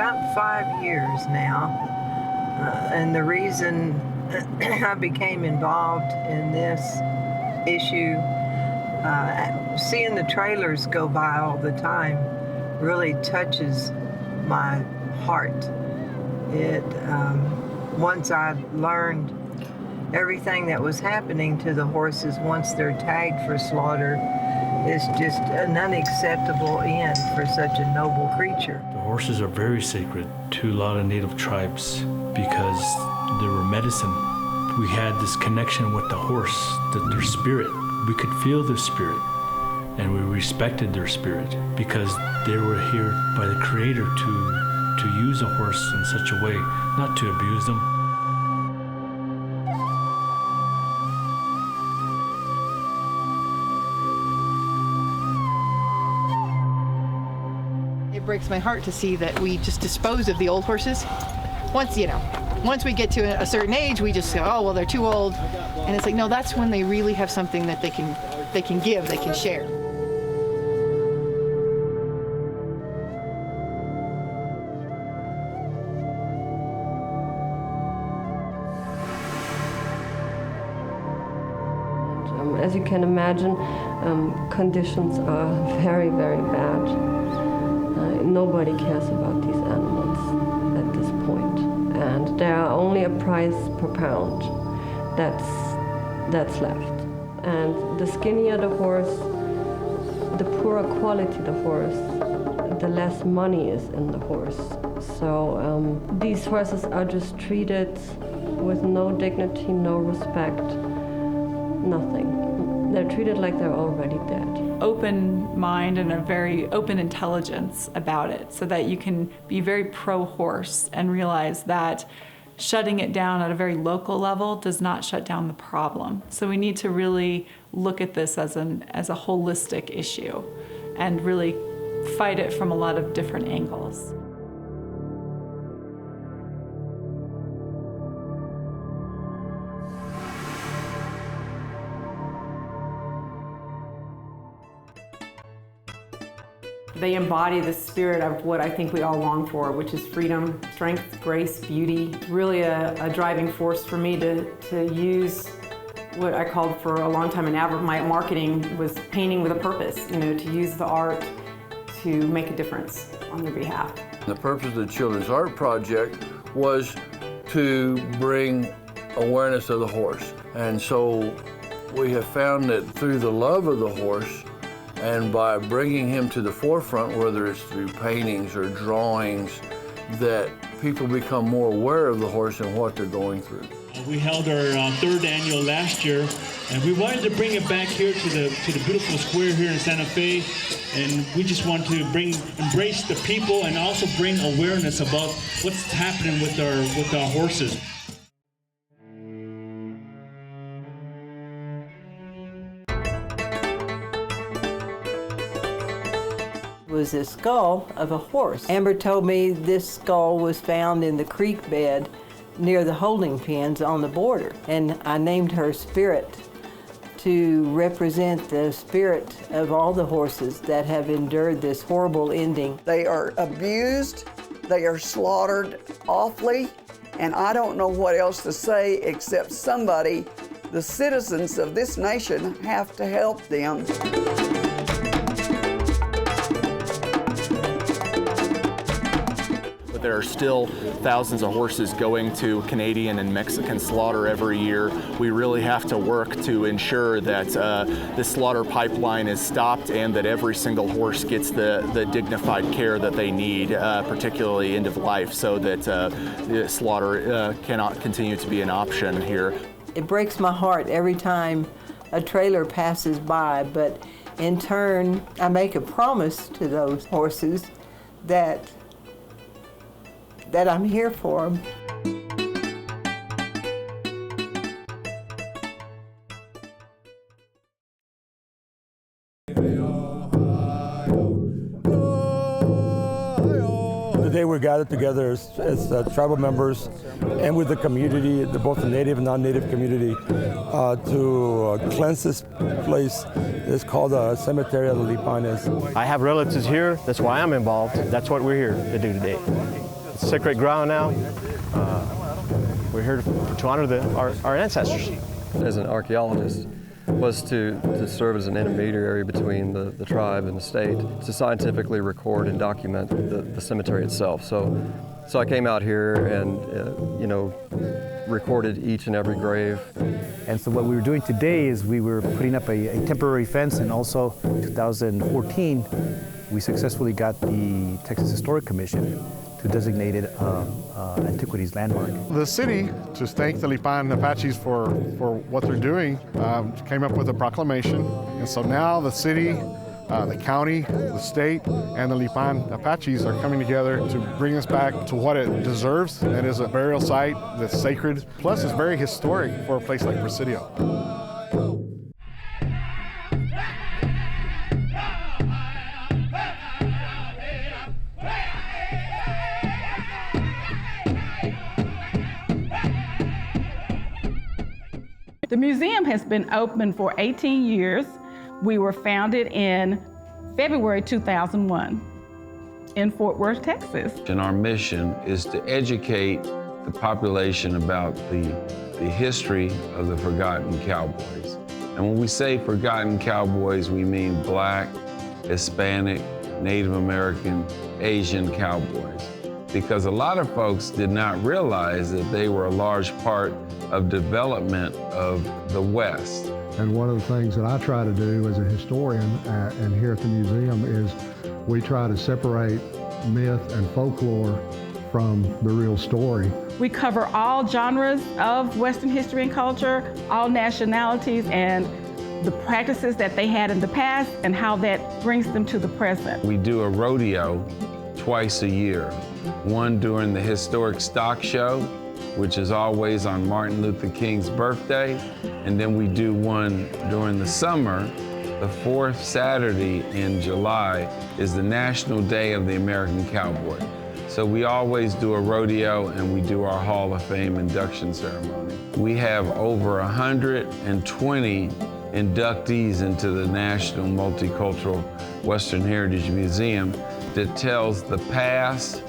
about 5 years now, and the reason I became involved in this issue, seeing the trailers go by all the time really touches my heart. Once I learned everything that was happening to the horses once they're tagged for slaughter, it's just an unacceptable end for such a noble creature. The horses are very sacred to a lot of Native tribes because they were medicine. We had this connection with the horse, their spirit. We could feel their spirit, and we respected their spirit because they were here by the Creator to use a horse in such a way, not to abuse them. It breaks my heart to see that we just dispose of the old horses. Once we get to a certain age, we just go, oh, well, they're too old. And it's like, no, that's when they really have something that they can give, they can share. As you can imagine, conditions are very, very bad. Nobody cares about these animals at this point. And there are only a price per pound that's left. And the skinnier the horse, the poorer quality the horse, the less money is in the horse. So these horses are just treated with no dignity, no respect, nothing. They're treated like they're already dead. Open mind and a very open intelligence about it so that you can be very pro-horse and realize that shutting it down at a very local level does not shut down the problem. So we need to really look at this as a holistic issue and really fight it from a lot of different angles. They embody the spirit of what I think we all long for, which is freedom, strength, grace, beauty. Really a driving force for me to use what I called for a long time in my marketing was painting with a purpose, to use the art to make a difference on their behalf. The purpose of the Children's Art Project was to bring awareness of the horse. And so we have found that through the love of the horse, and by bringing him to the forefront, whether it's through paintings or drawings, that people become more aware of the horse and what they're going through. We held our third annual last year, and we wanted to bring it back here to the beautiful square here in Santa Fe, and we just want to embrace the people and also bring awareness about what's happening with our horses. Was a skull of a horse. Amber told me this skull was found in the creek bed near the holding pens on the border, and I named her Spirit to represent the spirit of all the horses that have endured this horrible ending. They are abused, they are slaughtered awfully, and I don't know what else to say except somebody, the citizens of this nation, have to help them. There are still thousands of horses going to Canadian and Mexican slaughter every year. We really have to work to ensure that the slaughter pipeline is stopped and that every single horse gets the dignified care that they need, particularly end of life, so that the slaughter cannot continue to be an option here. It breaks my heart every time a trailer passes by, but in turn, I make a promise to those horses that I'm here for them. Today we're gathered together as tribal members and with the community, both the native and non-native community, to cleanse this place. It's called the Cemetery of the Lipanes. I have relatives here, that's why I'm involved. That's what we're here to do today. sacred ground now. We're here to honor our ancestors. As an archaeologist, was to serve as an intermediary between the tribe and the state to scientifically record and document the cemetery itself. So I came out here and, recorded each and every grave. And so what we were doing today is we were putting up a temporary fence, and also in 2014, we successfully got the Texas Historic Commission to designate it antiquities landmark. The city, to thank the Lipan Apaches for what they're doing, came up with a proclamation. And so now the city, the county, the state, and the Lipan Apaches are coming together to bring us back to what it deserves. That is a burial site that's sacred, plus it's very historic for a place like Presidio. The museum has been open for 18 years. We were founded in February 2001 in Fort Worth, Texas. And our mission is to educate the population about the history of the forgotten cowboys. And when we say forgotten cowboys, we mean Black, Hispanic, Native American, Asian cowboys. Because a lot of folks did not realize that they were a large part of development of the West. And one of the things that I try to do as a historian and here at the museum is we try to separate myth and folklore from the real story. We cover all genres of Western history and culture, all nationalities, and the practices that they had in the past and how that brings them to the present. We do a rodeo twice a year. One during the historic stock show, which is always on Martin Luther King's birthday. And then we do one during the summer. The fourth Saturday in July is the National Day of the American Cowboy. So we always do a rodeo and we do our Hall of Fame induction ceremony. We have over 120 inductees into the National Multicultural Western Heritage Museum that tells the past,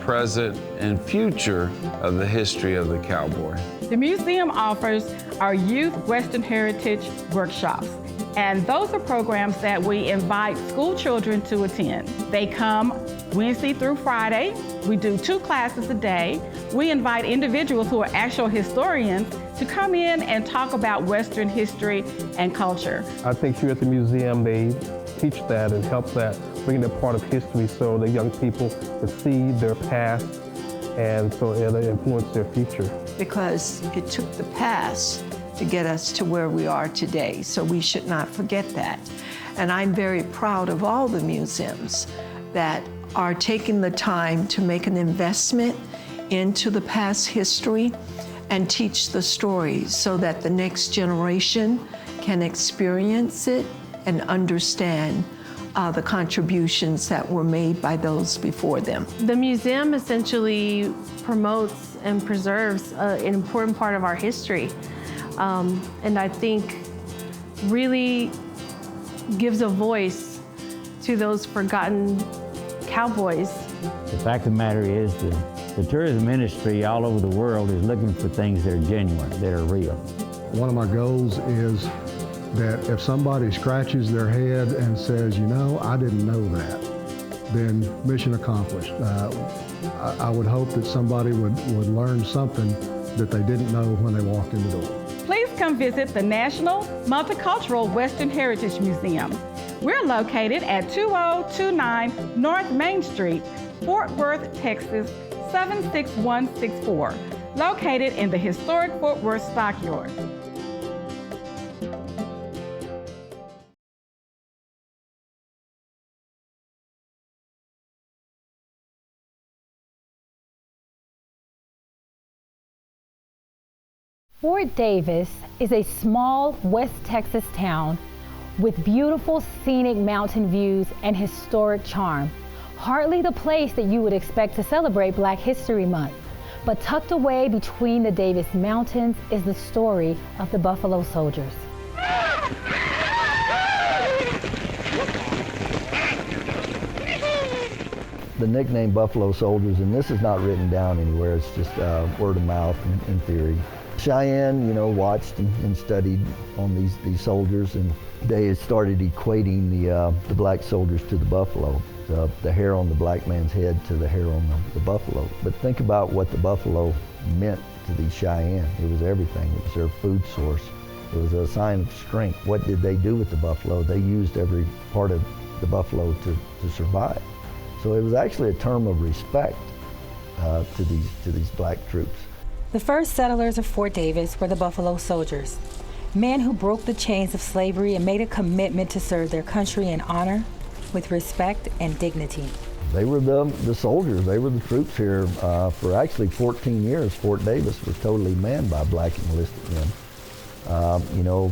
present, and future of the history of the cowboy. The museum offers our Youth Western Heritage workshops, and those are programs that we invite school children to attend. They come Wednesday through Friday. We do 2 classes a day. We invite individuals who are actual historians to come in and talk about Western history and culture. I think here at the museum they teach that and help that, bring that part of history so the young people can see their past and so it'll influence their future. Because it took the past to get us to where we are today, so we should not forget that. And I'm very proud of all the museums that are taking the time to make an investment into the past history and teach the stories so that the next generation can experience it and understand the contributions that were made by those before them. The museum essentially promotes and preserves an important part of our history. And I think really gives a voice to those forgotten cowboys. The fact of the matter is the tourism industry all over the world is looking for things that are genuine, that are real. One of my goals is that if somebody scratches their head and says, you know, I didn't know that, then mission accomplished. I would hope that somebody would learn something that they didn't know when they walked in the door. Please come visit the National Multicultural Western Heritage Museum. We're located at 2029 North Main Street, Fort Worth, Texas, 76164, located in the historic Fort Worth Stockyard. Fort Davis is a small West Texas town with beautiful scenic mountain views and historic charm. Hardly the place that you would expect to celebrate Black History Month. But tucked away between the Davis Mountains is the story of the Buffalo Soldiers. The nickname Buffalo Soldiers, and this is not written down anywhere, it's just word of mouth and theory. Cheyenne, watched and studied on these soldiers, and they started equating the black soldiers to the buffalo, the hair on the black man's head to the hair on the buffalo. But think about what the buffalo meant to these Cheyenne. It was everything. It was their food source. It was a sign of strength. What did they do with the buffalo? They used every part of the buffalo to survive. So it was actually a term of respect to these black troops. The first settlers of Fort Davis were the Buffalo Soldiers, men who broke the chains of slavery and made a commitment to serve their country in honor, with respect and dignity. They were the soldiers. They were the troops here for actually 14 years. Fort Davis was totally manned by black enlisted men.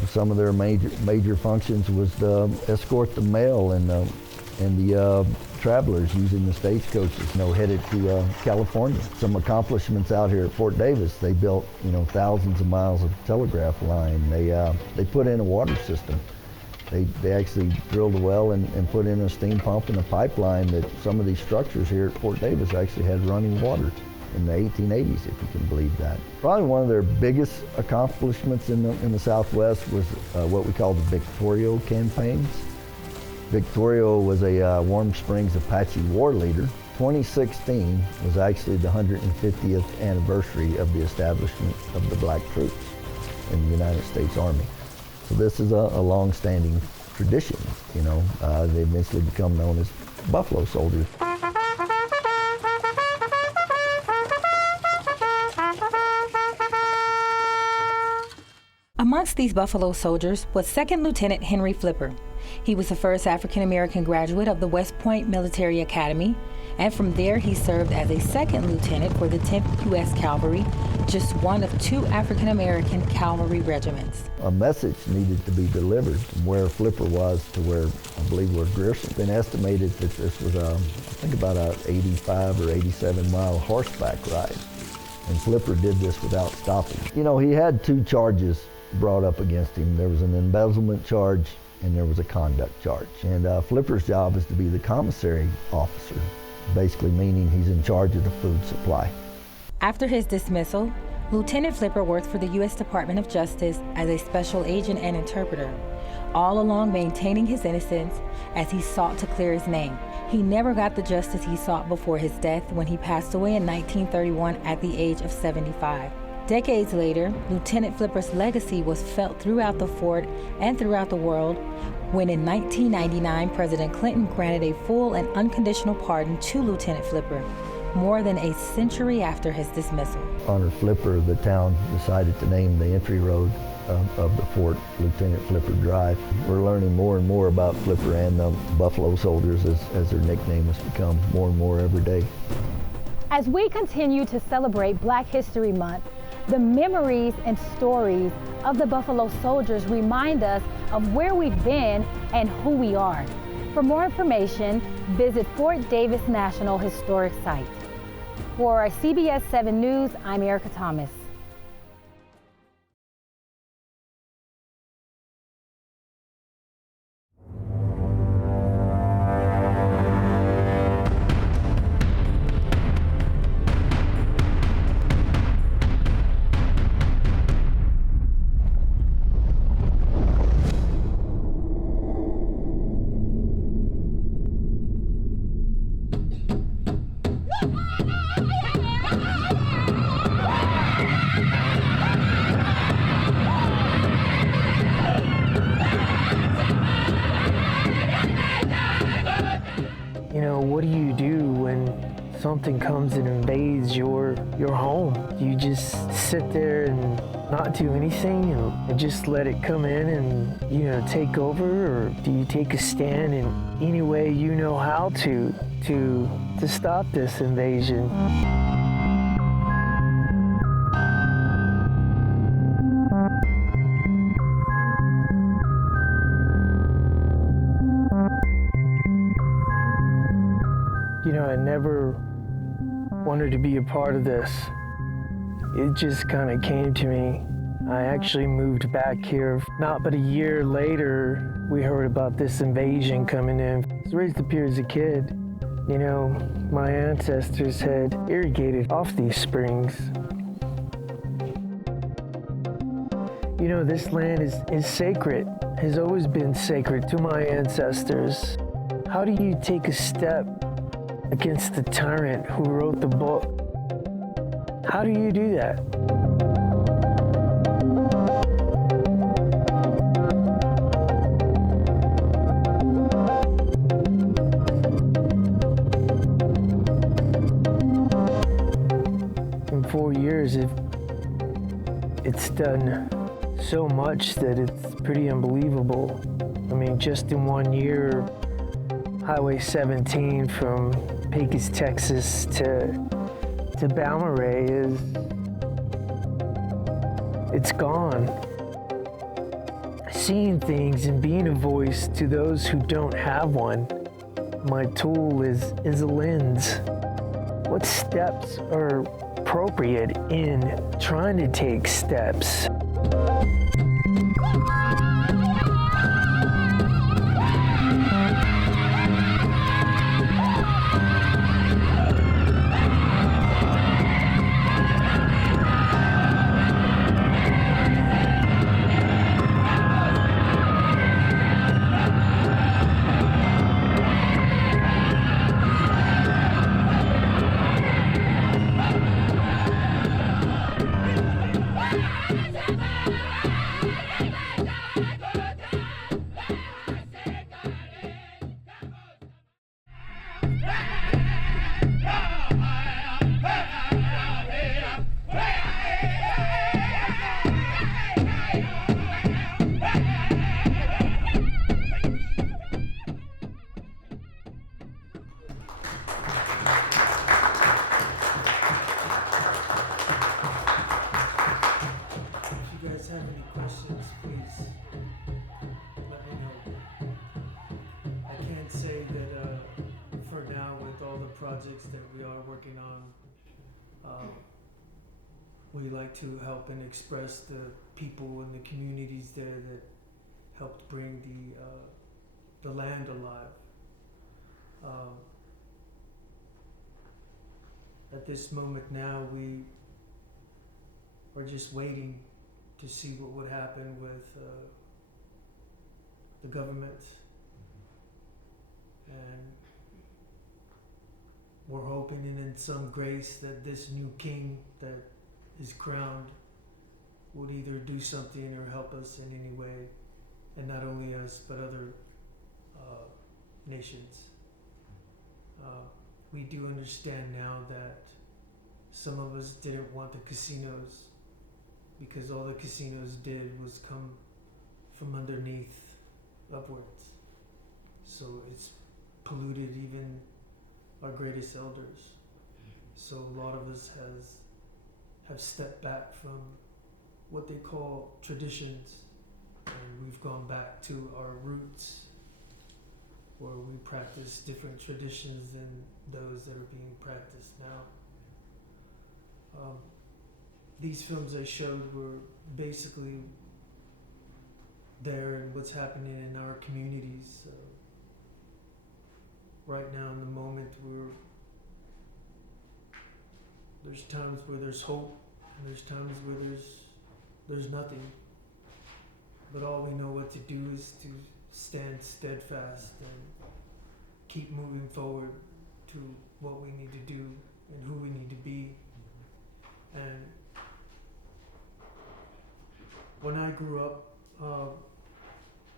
Some of their major functions was to escort the mail and the travelers using the stagecoaches, headed to California. Some accomplishments out here at Fort Davis. They built, thousands of miles of telegraph line. They put in a water system. They actually drilled a well and put in a steam pump and a pipeline that some of these structures here at Fort Davis actually had running water in the 1880s, if you can believe that. Probably one of their biggest accomplishments in the Southwest was what we call the Victorio campaigns. Victorio was a Warm Springs Apache war leader. 2016 was actually the 150th anniversary of the establishment of the black troops in the United States Army. So this is a long-standing tradition, They eventually become known as Buffalo Soldiers. Amongst these Buffalo Soldiers was 2nd Lieutenant Henry Flipper. He was the first African-American graduate of the West Point Military Academy, and from there he served as a 2nd lieutenant for the 10th U.S. Cavalry, just one of 2 African-American cavalry regiments. A message needed to be delivered from where Flipper was to where, I believe, where Grierson. It's been estimated that this was, I think, about an 85 or 87 mile horseback ride. And Flipper did this without stopping. He had 2 charges brought up against him. There was an embezzlement charge and there was a conduct charge. And Flipper's job is to be the commissary officer, basically meaning he's in charge of the food supply. After his dismissal, Lieutenant Flipper worked for the U.S. Department of Justice as a special agent and interpreter, all along maintaining his innocence as he sought to clear his name. He never got the justice he sought before his death when he passed away in 1931 at the age of 75. Decades later, Lieutenant Flipper's legacy was felt throughout the fort and throughout the world when in 1999, President Clinton granted a full and unconditional pardon to Lieutenant Flipper, more than a century after his dismissal. Honor Flipper, the town decided to name the entry road of the fort Lieutenant Flipper Drive. We're learning more and more about Flipper and the Buffalo Soldiers as their nickname has become more and more every day. As we continue to celebrate Black History Month, the memories and stories of the Buffalo Soldiers remind us of where we've been and who we are. For more information, visit Fort Davis National Historic Site. For CBS 7 News, I'm Erica Thomas. What do you do when something comes and invades your home? Do you just sit there and not do anything and just let it come in and, take over? Or do you take a stand in any way you know how to stop this invasion? I never wanted to be a part of this. It just kind of came to me. I actually moved back here. Not but a year later, we heard about this invasion coming in. I was raised up here as a kid. You know, my ancestors had irrigated off these springs. You know, this land is sacred, has always been sacred to my ancestors. How do you take a step against the tyrant who wrote the book? How do you do that? In 4 years, it's done so much that it's pretty unbelievable. I mean, just in 1 year, Highway 17 from Pecos, Texas to Balmorhea it's gone. Seeing things and being a voice to those who don't have one, my tool is a lens. What steps are appropriate in trying to take steps? projects that we are working on, we like to help and express the people and the communities there that helped bring the land alive. At this moment now, we are just waiting to see what would happen with the government, and we're hoping in some grace that this new king that is crowned would either do something or help us in any way, and not only us but other nations. We do understand now that some of us didn't want the casinos, because all the casinos did was come from underneath upwards. So it's polluted even our greatest elders. So a lot of us have stepped back from what they call traditions, and we've gone back to our roots, where we practice different traditions than those that are being practiced now. These films I showed were basically there and what's happening in our communities. Right now in the moment, there's times where there's hope, and there's times where there's nothing. But all we know what to do is to stand steadfast and keep moving forward to what we need to do and who we need to be. And when I grew up,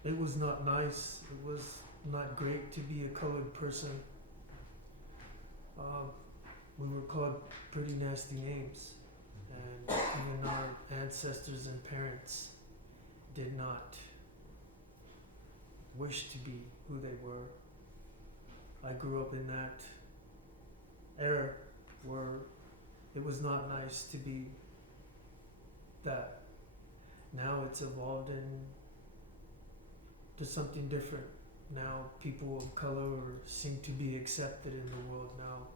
it was not nice. It was not great to be a colored person. We were called pretty nasty names, and even our ancestors and parents did not wish to be who they were. I grew up in that era where it was not nice to be that. Now it's evolved into something different. Now people of color seem to be accepted in the world now.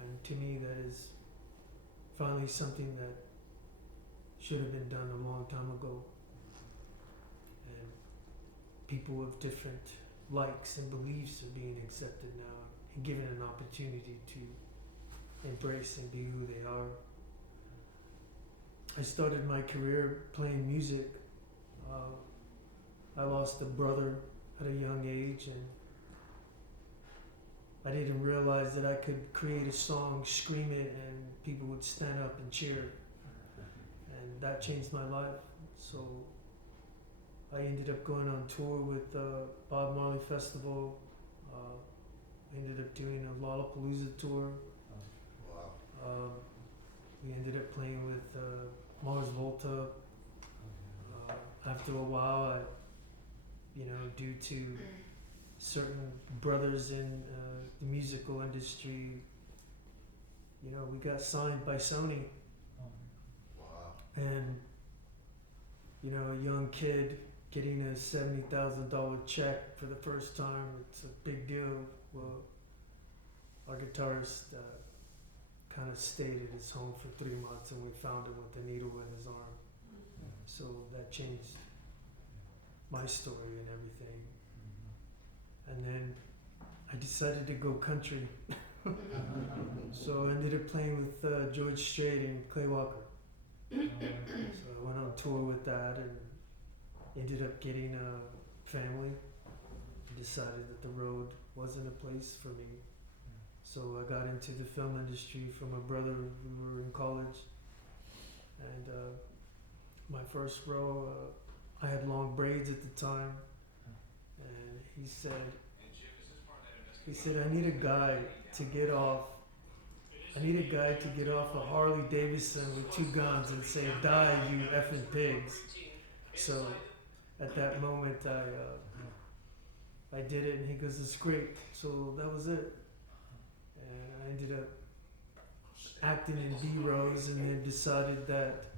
And to me, that is finally something that should have been done a long time ago. And people of different likes and beliefs are being accepted now. and given an opportunity to embrace and be who they are. I started my career playing music. I lost a brother at a young age, and I didn't realize that I could create a song, scream it, and people would stand up and cheer. And that changed my life. So I ended up going on tour with Bob Marley Festival. Ended up doing a Lollapalooza tour. We ended up playing with Mars Volta. After a while, due to certain brothers in the musical industry, we got signed by Sony. And, a young kid getting a $70,000 check for the first time, it's a big deal. Well, our guitarist kind of stayed at his home for 3 months, and we found him with a needle in his arm. So that changed my story and everything. And then I decided to go country. So I ended up playing with George Strait and Clay Walker. So I went on tour with that and ended up getting a family. Decided that the road wasn't a place for me. So I got into the film industry from a brother. We were in college. And my first role, I had long braids at the time. And he said, I need a guy to get off a Harley Davidson with 2 guns and say, die, you effing pigs. So at that moment, I did it, and he goes, it's great. So that was it. And I ended up acting in B-rows, and then decided that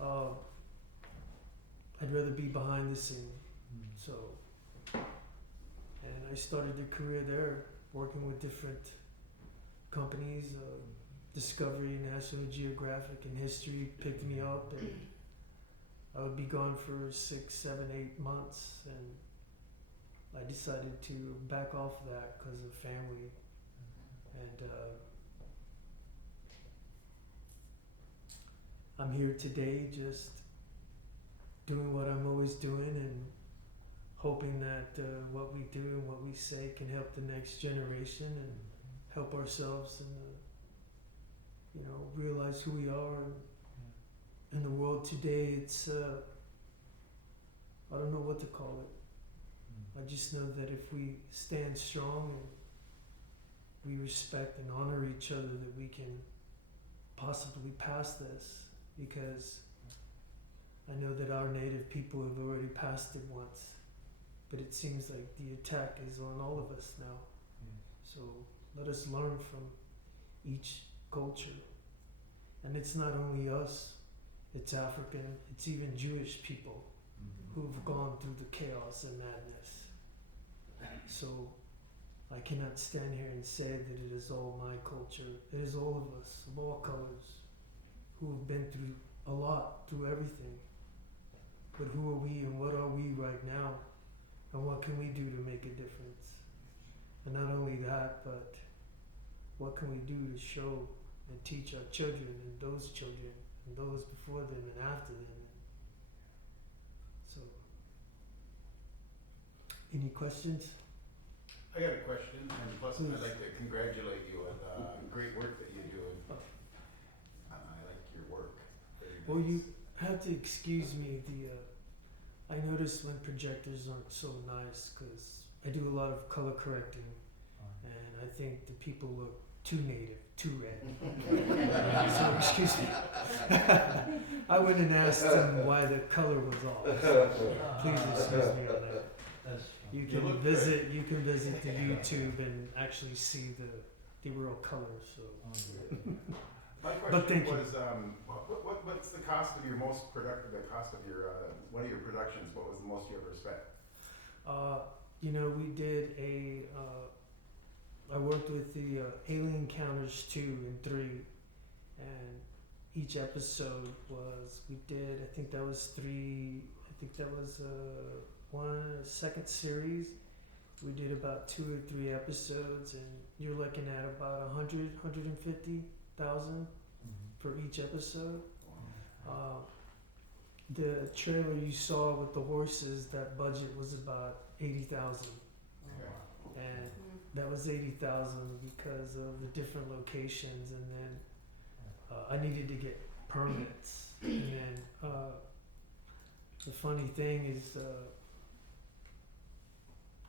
I'd rather be behind the scene. So, and I started a career there, working with different companies. Discovery, National Geographic, and History picked me up, and I would be gone for 6, 7, 8 months, and I decided to back off that because of family. And I'm here today just doing what I'm always doing, and hoping that what we do and what we say can help the next generation and help ourselves and realize who we are in the world today. It's I don't know what to call it. I just know that if we stand strong and we respect and honor each other, that we can possibly pass this, because I know that our native people have already passed it once, but it seems like the attack is on all of us now. So let us learn from each culture. And it's not only us, it's African, it's even Jewish people who've gone through the chaos and madness. So I cannot stand here and say that it is all my culture. It is all of us, of all colors, who have been through a lot, through everything. But who are we and what are we right now? And what can we do to make a difference? And not only that, but what can we do to show and teach our children and those before them and after them? So, any questions? I got a question, and plus I'd like to congratulate you on the great work that you're doing. I like your work. Very nice. Well, you have to excuse me. I notice when projectors aren't so nice, because I do a lot of color correcting, and I think the people look too native, too red. So excuse me. I went and asked him why the color was off. So please excuse me on that. You can visit the YouTube and actually see the real color. So. My question was, what's the cost of your most productive? The cost of your one of your productions? What was the most you ever spent? We did I worked with the Alien Encounters 2 and 3, and each episode we did. I think that was 3. I think that was a second series, We did about 2 or 3 episodes, and you're looking at about 150,000 for each episode. The trailer you saw with the horses, that budget was about 80,000, and that was 80,000 because of the different locations, and then I needed to get permits, and then the funny thing is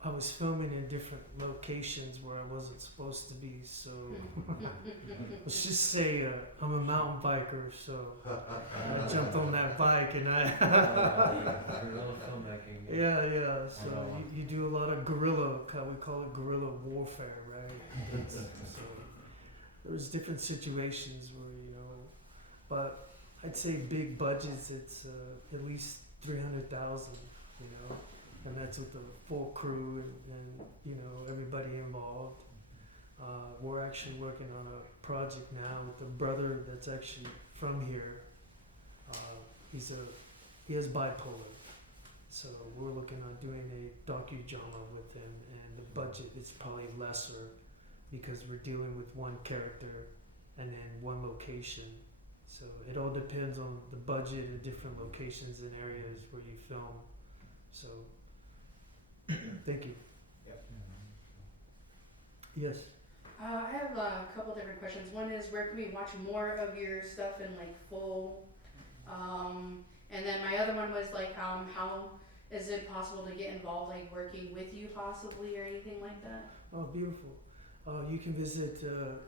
I was filming in different locations where I wasn't supposed to be, so let's just say I'm a mountain biker, so I jumped on that bike and yeah, so you do a lot of guerrilla, how we call it guerrilla warfare, right? So there's different situations where, but I'd say big budgets, it's at least 300,000, and that's with the full crew and everybody involved. We're actually working on a project now with a brother that's actually from here. He has bipolar, so we're looking on doing a docudrama with him, and the budget is probably lesser because we're dealing with one character and then one location. So it all depends on the budget and different locations and areas where you film. So thank you. Yep. Yes. I have a couple different questions. One is, where can we watch more of your stuff in like full? And then my other one was like, how is it possible to get involved, like working with you possibly or anything like that? Oh, beautiful. You can visit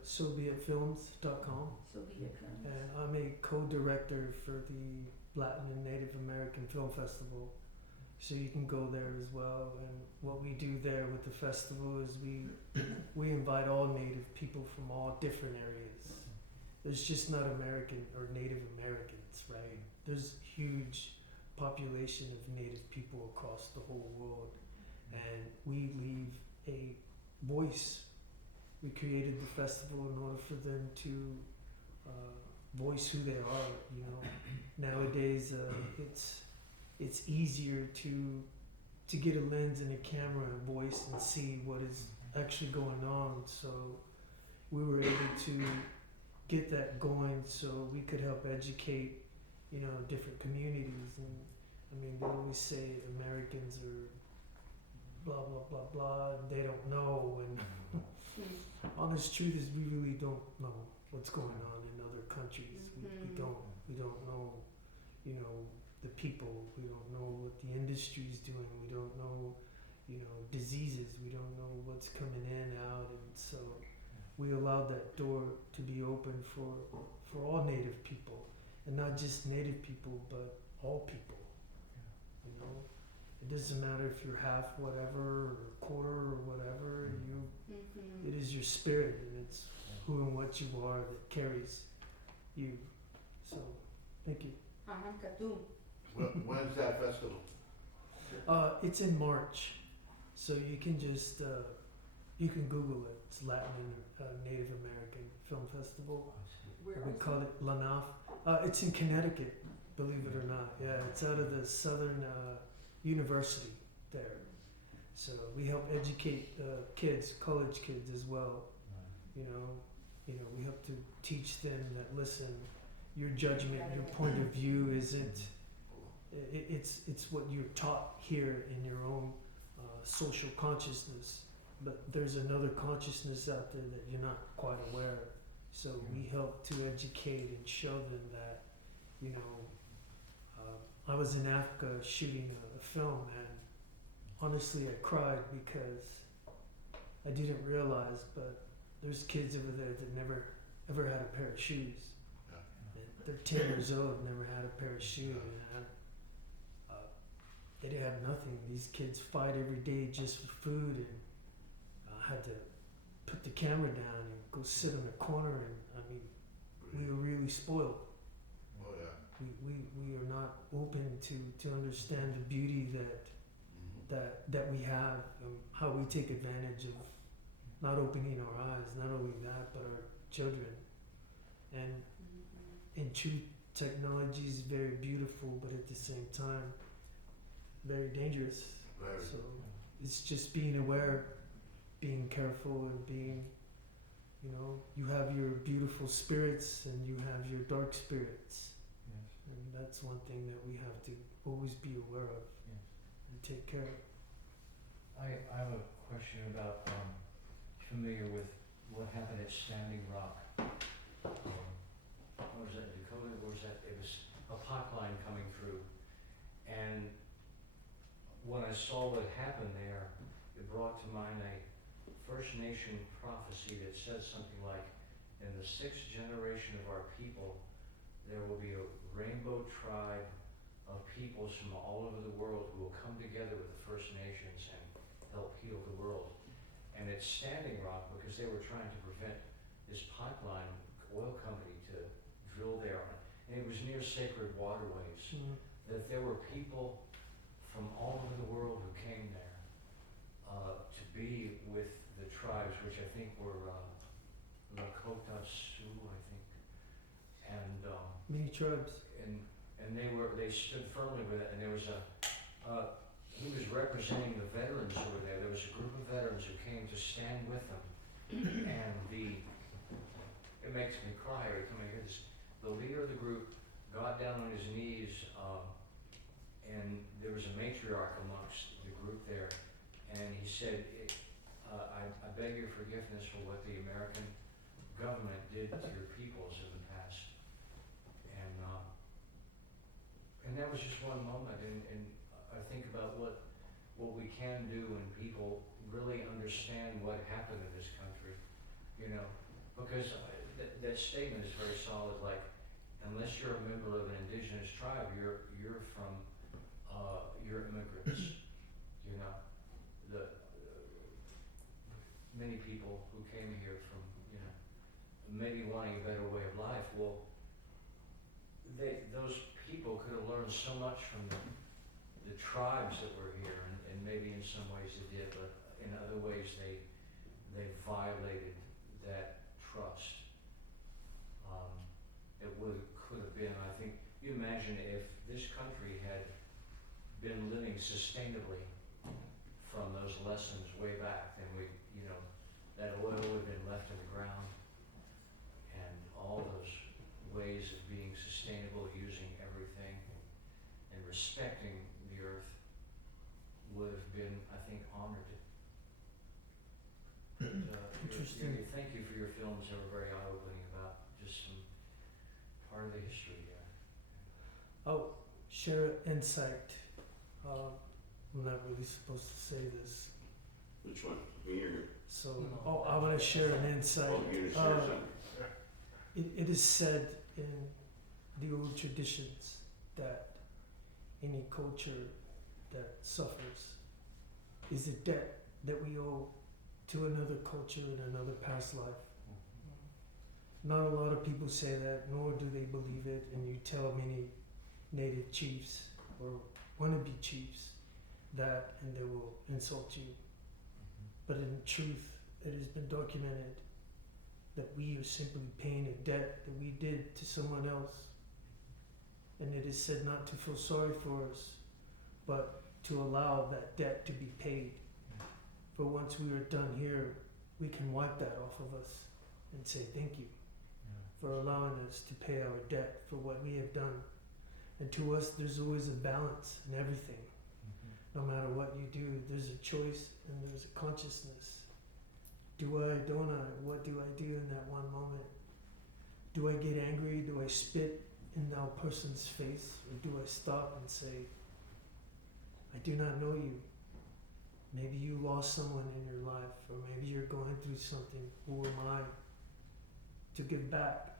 sovietfilms.com. And I'm a co-director for the Latin and Native American Film Festival. So you can go there as well. And what we do there with the festival is we invite all Native people from all different areas. There's just not American or Native Americans, right? There's huge population of Native people across the whole world. And we leave a voice. We created the festival in order for them to voice who they are. Nowadays it's easier to get a lens and a camera and voice and see what is actually going on. So we were able to get that going so we could help educate, different communities. And I mean, they always say Americans are blah, blah, blah, blah, and they don't know. And honest truth is we really don't know what's going on in other countries. We don't know, the people. We don't know what the industry is doing. We don't know, diseases. We don't know what's coming in, out, and so we allowed that door to be open for all Native people, and not just Native people, but all people. It doesn't matter if you're half whatever or quarter or whatever. It is your spirit, and it's who and what you are that carries you. So, thank you. When's that festival? It's in March, so you can just you can Google it. It's Latin and Native American Film Festival. We call it LANAF. It's in Connecticut, believe it or not. Yeah, it's out of the Southern University there. So we help educate kids, college kids as well. We have to teach them that, listen, your judgment, your point of view isn't. It's what you're taught here in your own social consciousness, but there's another consciousness out there that you're not quite aware. So we help to educate and show them that, I was in Africa shooting a film, and honestly I cried because I didn't realize, but there's kids over there that never ever had a pair of shoes. They're 10 years old, never had a pair of shoes, and they didn't have nothing. These kids fight every day just for food, and I had to put the camera down and go sit in a corner, and I mean, we were really spoiled. Oh yeah. We are not open to understand the beauty that we have, how we take advantage of not opening our eyes, not only that, but our children. And in truth, technology is very beautiful, but at the same time, very dangerous. Very. So it's just being aware, being careful, and being, you know, you have your beautiful spirits and you have your dark spirits. Yes. And that's one thing that we have to always be aware of and take care of. I have a question about, familiar with what happened at Standing Rock. What was that, Dakota? What was that? It was a pipeline coming through. And when I saw what happened there, it brought to mind a First Nation prophecy that said something like, in the 6th generation of our people, there will be a rainbow tribe of peoples from all over the world who will come together with the First Nations and help heal the world. And it's Standing Rock because they were trying to prevent this pipeline oil company to drill there. And it was near sacred waterways. That there were people from all over the world who came there to be with the tribes, which I think were Lakota Sioux, I think. And many tribes. And they stood firmly with it. And there was he was representing the veterans who were there. There was a group of veterans who came to stand with them. And it makes me cry every time I hear this. The leader of the group got down on his knees, and there was a matriarch amongst the group there. And he said, I beg your forgiveness for what the American government did to your peoples in the past. And that was just one moment, and I think about what we can do when people really understand what happened in this country, you know, because that statement is very solid. Like, unless you're a member of an indigenous tribe, you're immigrants, you know. Many people who came here from, you know, maybe wanting a better way of life. Well, those people could have learned so much from the tribes that were here, and maybe in some ways they did, but in other ways they violated that trust. It could have been, I think, you imagine if this country had been living sustainably from those lessons way back, then that oil would have been left in the ground, and all those ways of being sustainable, using everything, and respecting the earth would have been, I think, honored. Interesting. Thank you for your films. They were very eye-opening about just some part of the history there. I'll share an insight. I'm not really supposed to say this. Which one? Me or? So, I want to share an insight. You're gonna share something. It is said in the old traditions that any culture that suffers is a debt that we owe to another culture in another past life. Not a lot of people say that, nor do they believe it, and you tell many native chiefs or wannabe chiefs that, and they will insult you. But in truth, it has been documented that we are simply paying a debt that we did to someone else. And it is said not to feel sorry for us, but to allow that debt to be paid. For once we are done here, we can wipe that off of us and say thank you for allowing us to pay our debt for what we have done. And to us, there's always a balance in everything. No matter what you do, there's a choice and there's a consciousness. Do I, don't I? What do I do in that one moment? Do I get angry? Do I spit in that person's face? Or do I stop and say, I do not know you. Maybe you lost someone in your life, or maybe you're going through something. Who am I to give back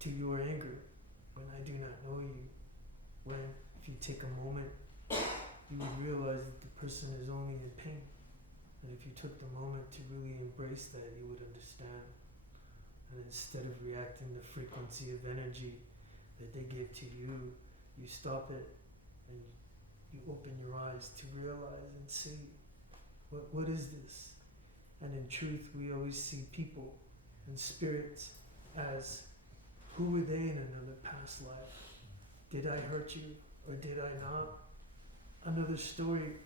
to your anger when I do not know you? When, if you take a moment, you would realize that the person is only in pain. And if you took the moment to really embrace that, you would understand. And instead of reacting the frequency of energy that they give to you, you stop it and you open your eyes to realize and see, what is this? And in truth, we always see people and spirits as, who were they in another past life? Did I hurt you or did I not? Another story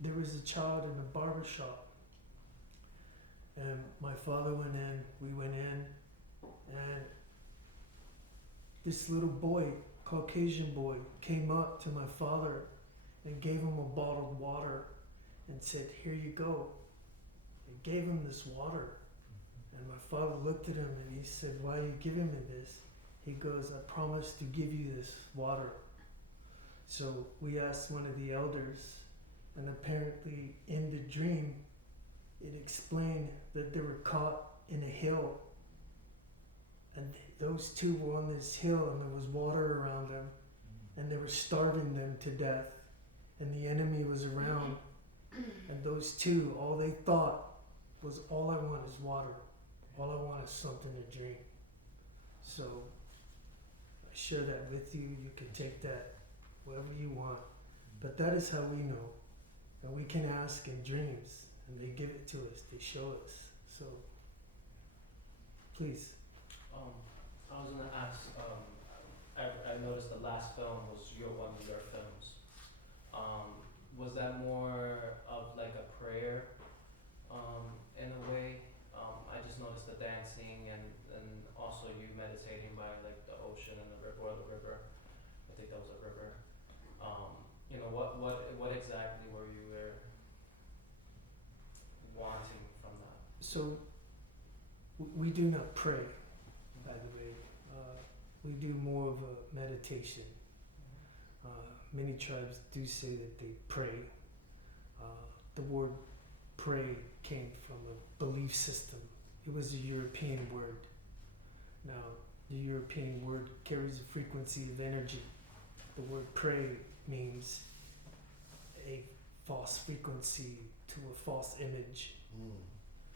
there was a child in a barber shop, and my father went in, we went in, and this little boy, Caucasian boy, came up to my father and gave him a bottle of water and said, "Here you go." And gave him this water. And my father looked at him and he said, "Why are you giving me this?" He goes, "I promised to give you this water." So we asked one of the elders, and apparently in the dream, it explained that they were caught in a hill. And those two were on this hill and there was water around them, and they were starving them to death, and the enemy was around. And those two, all they thought was, all I want is water. All I want is something to drink. So I share that with you. You can take that whatever you want. But that is how we know. And we can ask in dreams, and they give it to us. They show us. So please. I was gonna ask, I noticed the last film was one of your films. Was that more of like a prayer, in a way? I just noticed the dancing and also you meditating by like the ocean and the river, or the river. I think that was a river. You know, what exactly were you wanting from that? So we do not pray, by the way. We do more of a meditation. Many tribes do say that they pray. The word pray came from a belief system. It was a European word. Now, the European word carries a frequency of energy. The word pray means a false frequency to a false image.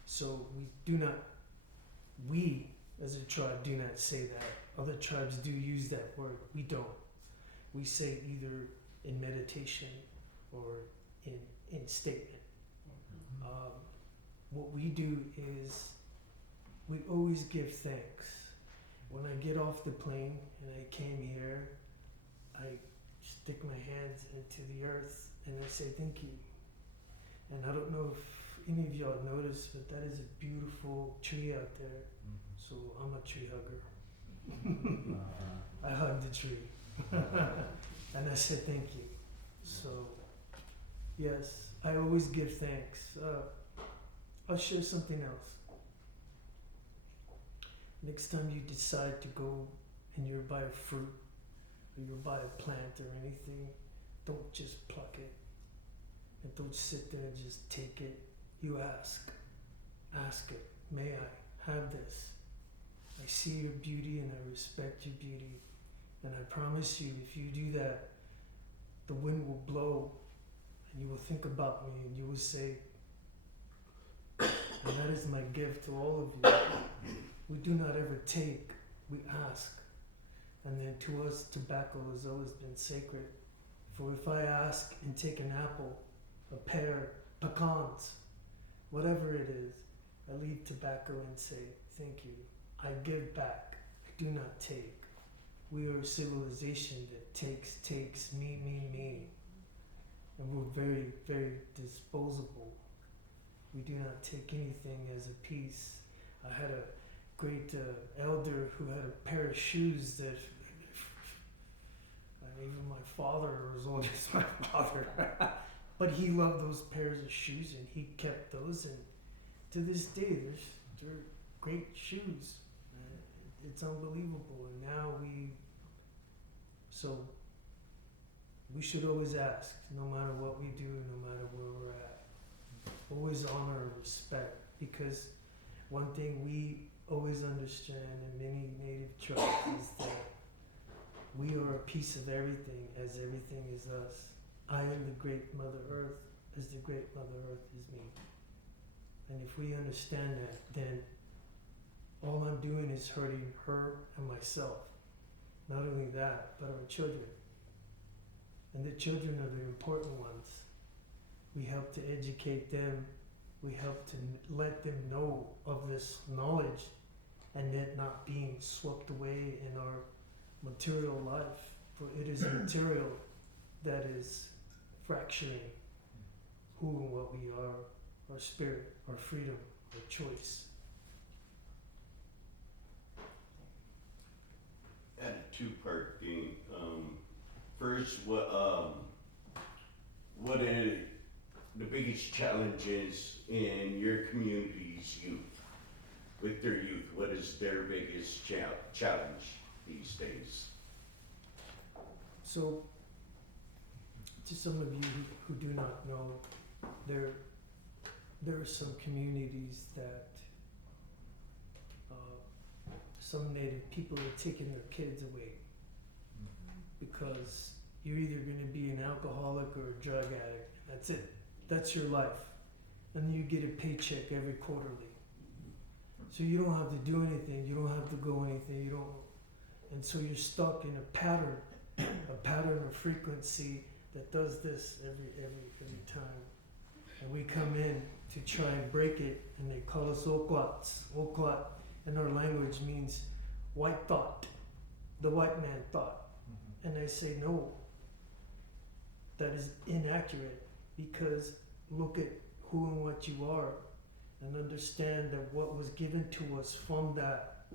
So we as a tribe do not say that. Other tribes do use that word. We don't. We say either in meditation or in statement. What we do is we always give thanks. When I get off the plane and I came here, I stick my hands into the earth and I say thank you. And I don't know if any of y'all noticed, but that is a beautiful tree out there. So I'm a tree hugger. I hug the tree. And I said thank you. So yes, I always give thanks. I'll share something else. Next time you decide to go and you're by a fruit or you're by a plant or anything, don't just pluck it. And don't sit there and just take it. You ask. Ask it. May I have this? I see your beauty and I respect your beauty. And I promise you, if you do that, the wind will blow and you will think about me and you will say, and that is my gift to all of you. We do not ever take, we ask. And then to us, tobacco has always been sacred. For if I ask and take an apple, a pear, pecans, whatever it is, I leave tobacco and say, thank you. I give back, I do not take. We are a civilization that takes, me. And we're very, very disposable. We do not take anything as a piece. I had a great elder who had a pair of shoes that even my father was old as my father. But he loved those pairs of shoes and he kept those, and to this day they're great shoes. It's unbelievable. And now we should always ask, no matter what we do, no matter where we're at. Always honor and respect, because one thing we always understand in many native tribes is that we are a piece of everything, as everything is us. I am the great Mother Earth, as the great Mother Earth is me. And if we understand that, then all I'm doing is hurting her and myself. Not only that, but our children. And the children are the important ones. We help to educate them. We help to let them know of this knowledge and it not being swept away in our material life. For it is material that is fracturing who and what we are, our spirit, our freedom, our choice. Had a two-part thing. First, what are the biggest challenges in your community's youth, with their youth? What is their biggest challenge these days? So, to some of you who do not know, there are some communities that some Native people are taking their kids away because you're either going to be an alcoholic or a drug addict. That's it. That's your life. And you get a paycheck every quarterly. So you don't have to do anything. You don't have to go anything. You don't. And so you're stuck in a pattern of frequency that does this every time. And we come in to try and break it, and they call us okwats. Okwat in our language means white thought, the white man thought. And I say no, that is inaccurate, because look at who and what you are and understand that what was given to us from that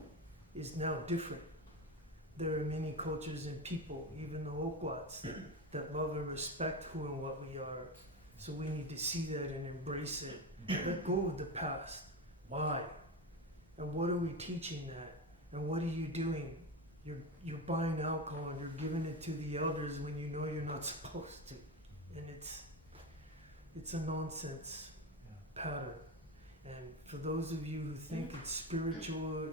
is now different. There are many cultures and people, even the Okwats, that love and respect who and what we are. So we need to see that and embrace it. Let go of the past. Why? And what are we teaching that? And what are you doing? You're buying alcohol and you're giving it to the elders when you know you're not supposed to. And it's a nonsense pattern. And for those of you who think it's spiritual,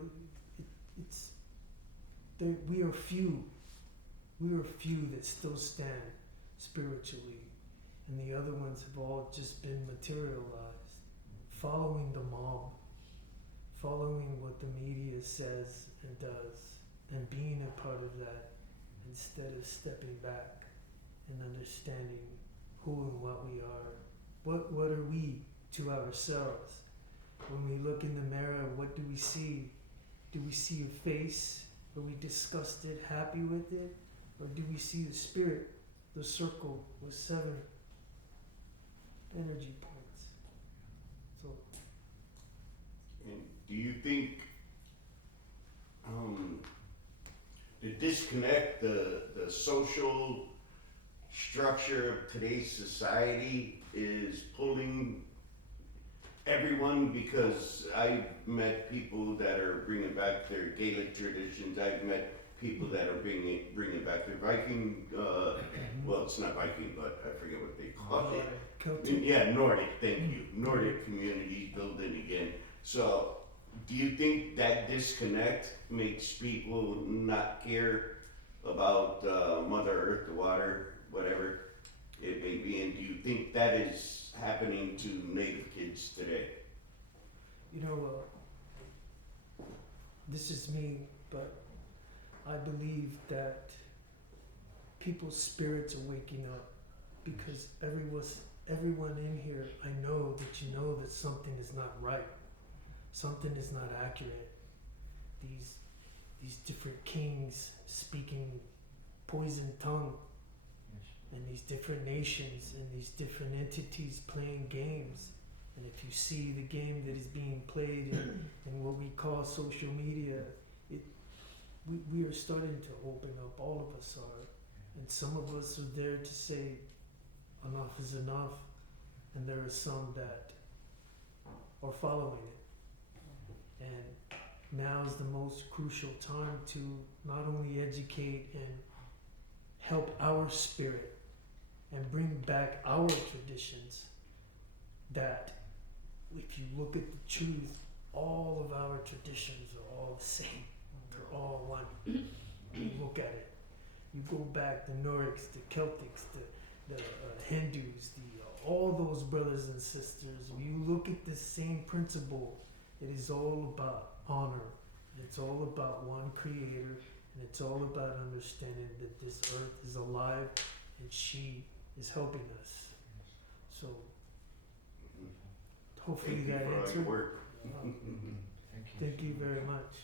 we are few. We are few that still stand spiritually. And the other ones have all just been materialized, following the mob, following what the media says and does, and being a part of that instead of stepping back and understanding who and what we are. What are we to ourselves? When we look in the mirror, what do we see? Do we see a face? Are we disgusted, happy with it? Or do we see the spirit, the circle with 7 energy points? So, and do you think the disconnect, the social structure of today's society is pulling everyone? Because I've met people that are bringing back their Gaelic traditions. I've met people that are bringing back their Viking, well, it's not Viking, but I forget what they call it. Celtic. Yeah, Nordic, thank you. Nordic communities building again. So, do you think that disconnect makes people not care about Mother Earth, the water, whatever it may be? And do you think that is happening to Native kids today? You know, this is me, but I believe that people's spirits are waking up, because everyone in here, I know that you know that something is not right. Something is not accurate. These different kings speaking poison tongue, and these different nations and these different entities playing games. And if you see the game that is being played in what we call social media, we are starting to open up, all of us are. And some of us are there to say enough is enough, and there are some that are following it. And now is the most crucial time to not only educate and help our spirit and bring back our traditions, that if you look at the truth, all of our traditions are all the same. They're all one. You look at it. You go back, the Nordics, the Celtics, the Hindus, all those brothers and sisters. If you look at the same principle, it is all about honor. It's all about one creator, and it's all about understanding that this earth is alive and she is helping us. So hopefully that answered. Thank you very much.